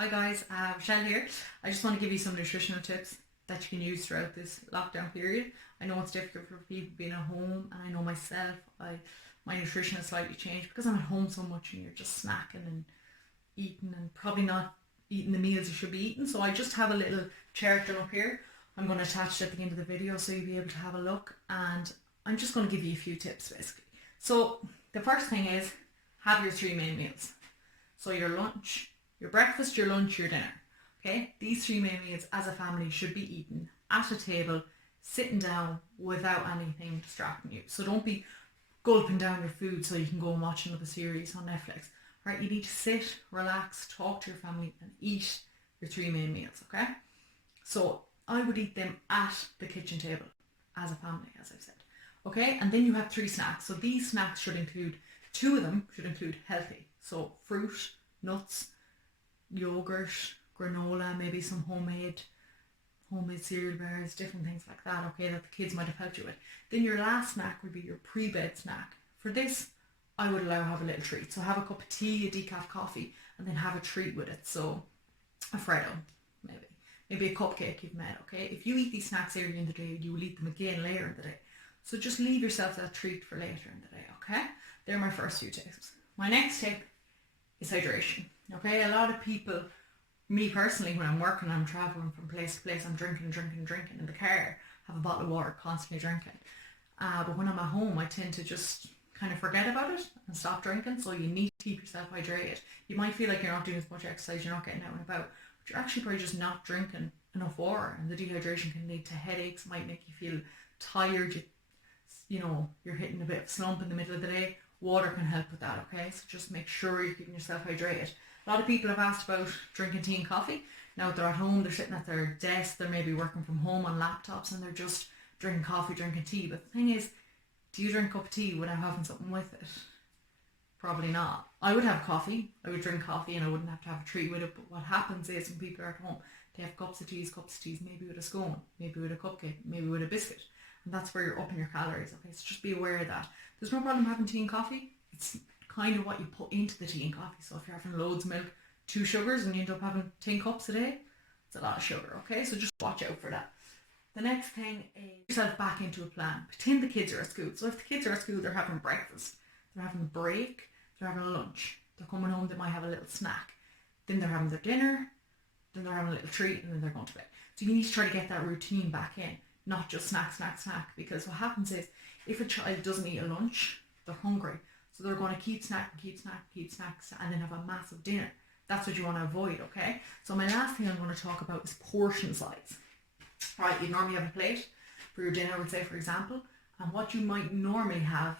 Hi guys, Michelle here. I just want to give you some nutritional tips that you can use throughout this lockdown period. I know it's difficult for people being at home, and I know myself, my nutrition has slightly changed because I'm at home so much and you're just snacking and eating and probably not eating the meals you should be eating. So I just have a little chart done up here. I'm going to attach it at the end of the video so you'll be able to have a look, and I'm just going to give you a few tips basically. So the first thing is have your three main meals. So your lunch, your breakfast, your lunch, your dinner. Okay, these three main meals as a family should be eaten at a table, sitting down without anything distracting you. So don't be gulping down your food so you can go and watch another series on Netflix. Right, you need to sit, relax, talk to your family and eat your three main meals, okay? So I would eat them at the kitchen table as a family, as I've said. Okay, and then you have three snacks. So these snacks should include, two of them should include healthy. So fruit, nuts, yogurt, granola, maybe some homemade cereal bars, different things like that, okay, that the kids might have helped you with. Then your last snack would be your pre-bed snack. For this, I would have a little treat. So have a cup of tea, a decaf coffee, and then have a treat with it. So a Freddo, maybe a cupcake you've made, okay? If you eat these snacks earlier in the day, you will eat them again later in the day. So just leave yourself that treat for later in the day, okay? They're my first few tips. My next tip is hydration, okay? A lot of people, me personally, when I'm working, I'm traveling from place to place, I'm drinking in the car, have a bottle of water, constantly drinking. But when I'm at home, I tend to just kind of forget about it and stop drinking. So you need to keep yourself hydrated. You might feel like you're not doing as much exercise, you're not getting out and about, but you're actually probably just not drinking enough water, and the dehydration can lead to headaches, might make you feel tired, you know, you're hitting a bit of a slump in the middle of the day. Water can help with that, okay? So just make sure you're keeping yourself hydrated. A lot of people have asked about drinking tea and coffee. Now they're at home, they're sitting at their desk, they're maybe working from home on laptops, and they're just drinking coffee, drinking tea. But the thing is, do you drink a cup of tea without having something with it? Probably not. I would have coffee, I would drink coffee, and I wouldn't have to have a treat with it. But what happens is when people are at home, they have cups of teas, maybe with a scone, maybe with a cupcake, maybe with a biscuit. And that's where you're upping your calories, okay? So just be aware of that. There's no problem having tea and coffee. It's kind of what you put into the tea and coffee. So if you're having loads of milk, 2 sugars, and you end up having 10 cups a day, it's a lot of sugar, okay? So just watch out for that. The next thing is yourself back into a plan. Pretend the kids are at school. So if the kids are at school, they're having breakfast, they're having a break, they're having a lunch, they're coming home, they might have a little snack, then they're having their dinner, then they're having a little treat, and then they're going to bed. So you need to try to get that routine back in, not just snack, because what happens is if a child doesn't eat a lunch, they're hungry. So they're going to keep snacking, and then have a massive dinner. That's what you want to avoid, okay? So my last thing I'm going to talk about is portion size. Right, you normally have a plate for your dinner, I would say, for example, and what you might normally have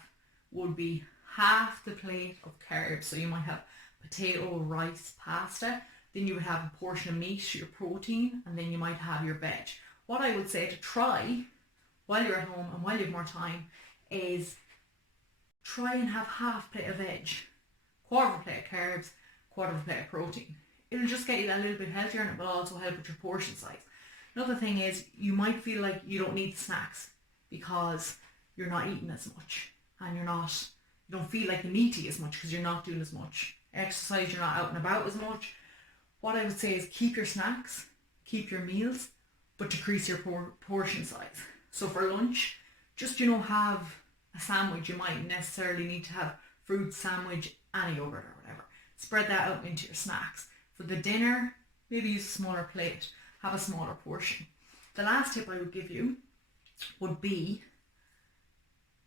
would be half the plate of carbs. So you might have potato, rice, pasta, then you would have a portion of meat, your protein, and then you might have your veg. What I would say to try while you're at home and while you have more time is try and have half plate of veg, quarter of a plate of carbs, quarter of a plate of protein. It'll just get you a little bit healthier, and it will also help with your portion size. Another thing is you might feel like you don't need snacks because you're not eating as much, and you don't feel like you need to eat as much because you're not doing as much exercise, you're not out and about as much. What I would say is keep your snacks, keep your meals, but decrease your portion size. So for lunch, just, have a sandwich. You might necessarily need to have fruit sandwich and yogurt or whatever. Spread that out into your snacks. For the dinner, maybe use a smaller plate, have a smaller portion. The last tip I would give you would be,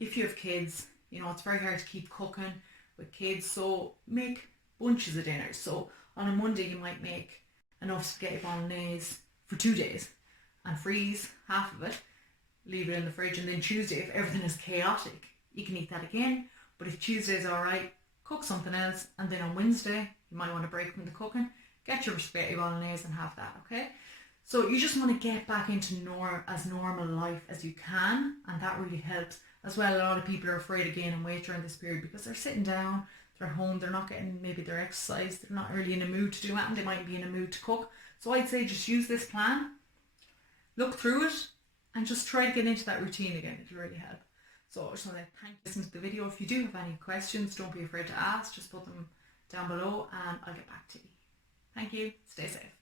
if you have kids, it's very hard to keep cooking with kids, so make bunches of dinners. So on a Monday you might make enough spaghetti bolognese for 2 days and freeze half of it, leave it in the fridge, and then Tuesday, if everything is chaotic, you can eat that again. But if Tuesday's alright, cook something else, and then on Wednesday you might want to break from the cooking, get your spaghetti bolognese and have that, okay? So you just want to get back into as normal life as you can, and that really helps. As well, a lot of people are afraid of gaining weight during this period because they're sitting down, they're home, they're not getting maybe their exercise, they're not really in a mood to do that, and they might be in a mood to cook. So I'd say just use this plan, look through it, and just try to get into that routine again. It'll really help. So I just want to thank you for listening to the video. If you do have any questions, don't be afraid to ask. Just put them down below and I'll get back to you. Thank you. Stay safe.